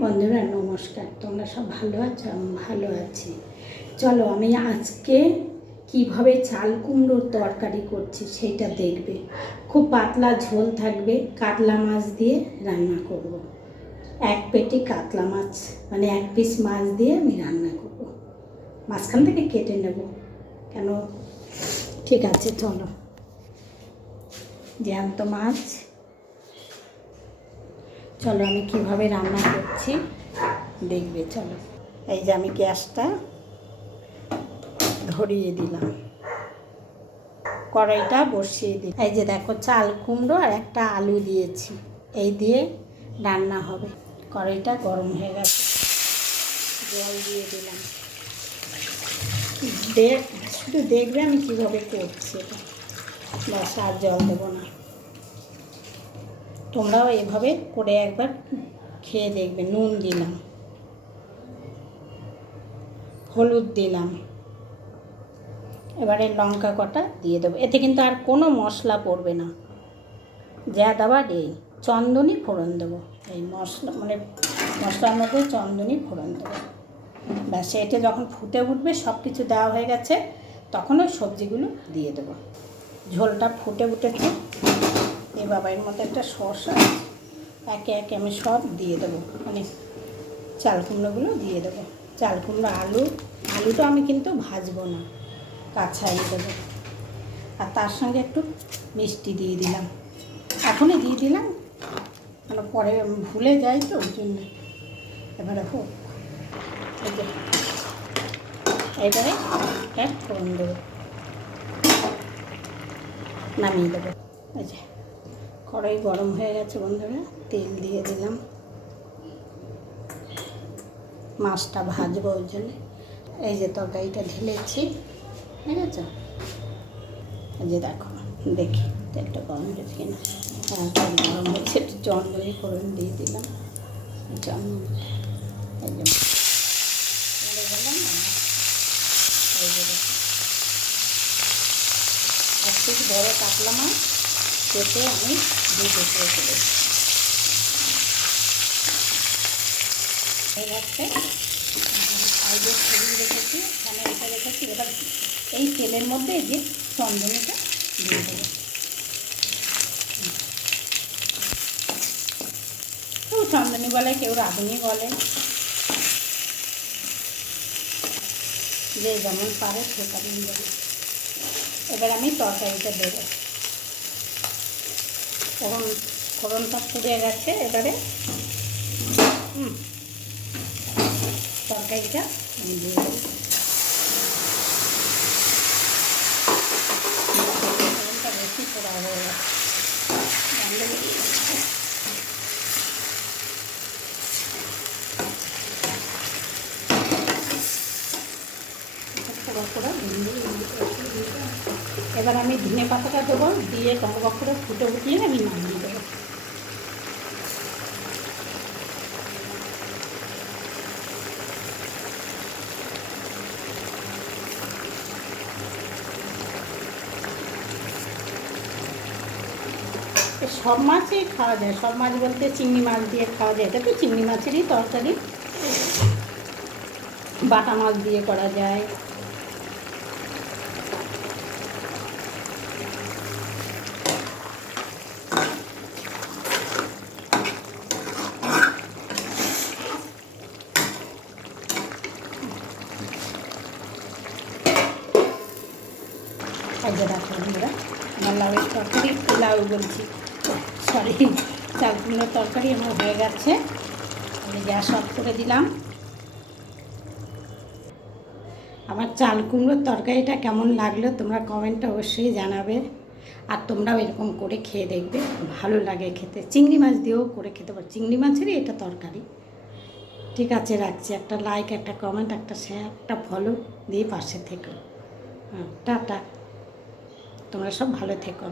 বন্ধুরা নমস্কার, তোমরা সব ভালো আছো? আমি ভালো আছি। চলো আমি আজকে কিভাবে চাল কুমড়োর তরকারি করছি সেইটা দেখবে। খুব পাতলা ঝোল থাকবে, কাতলা মাছ দিয়ে রান্না করব। এক পেটি কাতলা মাছ, মানে এক পিস মাছ দিয়ে আমি রান্না করব। মাঝখান থেকে কেটে নেব কেন। ঠিক আছে, চলো। জ্যান্ত মাছ, চলো আমি কিভাবে রান্না করছি দেখবে। চলো, এই যে আমি গ্যাসটা ধরিয়ে দিলাম, কড়াইটা বসিয়ে দিই। এই যে দেখো, চাল কুমড়ো আর একটা আলু দিয়েছি, এই দিয়ে রান্না হবে। কড়াইটা গরম হয়ে গেছে, জল দিয়ে দিলাম। শুধু দেখবে আমি কীভাবে করছি এটা, ব্যাস, আর জল দেবো না। তোমরাও এভাবে করে একবার খেয়ে দেখবে। নুন দিলাম, হলুদ দিলাম, এবারে লঙ্কা কটা দিয়ে দেবো। এতে কিন্তু আর কোনো মশলা পড়বে না, যা দেওয়ার এই চন্দনী ফোড়ন দেবো। এই মশলার মধ্যে চন্দনী ফোড়ন দেবো। ব্যাস, এটা যখন ফুটে উঠবে, সব কিছু দেওয়া হয়ে গেছে, তখন ওই সবজিগুলো দিয়ে দেবো। ঝোলটা ফুটে উঠেছে। এই বাবার মধ্যে একটা শসা, একে একে আমি সব দিয়ে দেবো, মানে চাল কুমড়োগুলো দিয়ে দেবো। চাল কুমড়ো, আলুটা আমি কিন্তু ভাজবো না, কাঁচাই দেবো। আর তার সঙ্গে একটু মিষ্টি দিয়ে দিলাম, এখনই দিয়ে দিলাম, মানে পরে ভুলে যাই তো, ওই জন্য। এবারে হোক, এবারে এক ফোড়ন দেবো, নামিয়ে দেবো। এই যে কড়াই গরম হয়ে গেছে বন্ধুরা, তেল দিয়ে দিলাম। মাছটা ভাজবো, ওই জন্য এই যে তরকারিটা ঢেলেছি, ঠিক আছে। এই যে দেখো, দেখি তেলটা গরম হয়েছে কিনা। হ্যাঁ, তেল গরম হয়েছে, একটু চন্দনী ফোড়ন দিয়ে দিলাম। এই যে বললাম না, এই যে এক পিস বড় কাতলা মাছ কেটে আমি দুই পিস রেখে দেবো। এই মাছটা সাইডে ছড়িয়ে রেখেছি, এখানে এটা রেখেছি। এবার এই তেলের মধ্যে এই যে চন্দনীটা দিয়ে দেবো। কেউ চন্দনী বলে, কেউ রাঁধুনি বলে, যে যেমন পারে সে তেমন দেবে। এবার আমি তরকারিটা দেবো। ফোড়নটা পুড়ে গেছে, এবারে তরকারিটা আমি দিয়ে দেবো। ফোড়নটা বেশি পোড়া হয়ে গেছে, এবার আমি ধনে পাতাটা দেবো, দিয়ে টক করে ফুটে উঠিয়ে আমি নামিয়ে দেবো। সব মাছই খাওয়া যায়, সব মাছ বলতে চিংড়ি মাছ দিয়ে খাওয়া যায়, এটা তো চিংড়ি মাছেরই তরকারি। বাটা মাছ দিয়ে করা যায়। এই যে দেখো বন্ধুরা, আমার লাউয়ের তরকারি, লাউ বলছি, সরি, চাল কুমড়োর তরকারি আমার হয়ে গেছে। আমি গ্যাস অফ করে দিলাম। আমার চাল কুমড়োর তরকারিটা কেমন লাগলো তোমরা কমেন্টে অবশ্যই জানাবে। আর তোমরাও এরকম করে খেয়ে দেখবে, ভালো লাগে খেতে। চিংড়ি মাছ দিয়েও করে খেতে পারো, চিংড়ি মাছেরই এটা তরকারি। ঠিক আছে, রাখছি। একটা লাইক, একটা কমেন্ট, একটা শেয়ার, একটা ফলো দিয়ে পাশে থেকো। টাটা, তোমরা সব ভালো থেকো।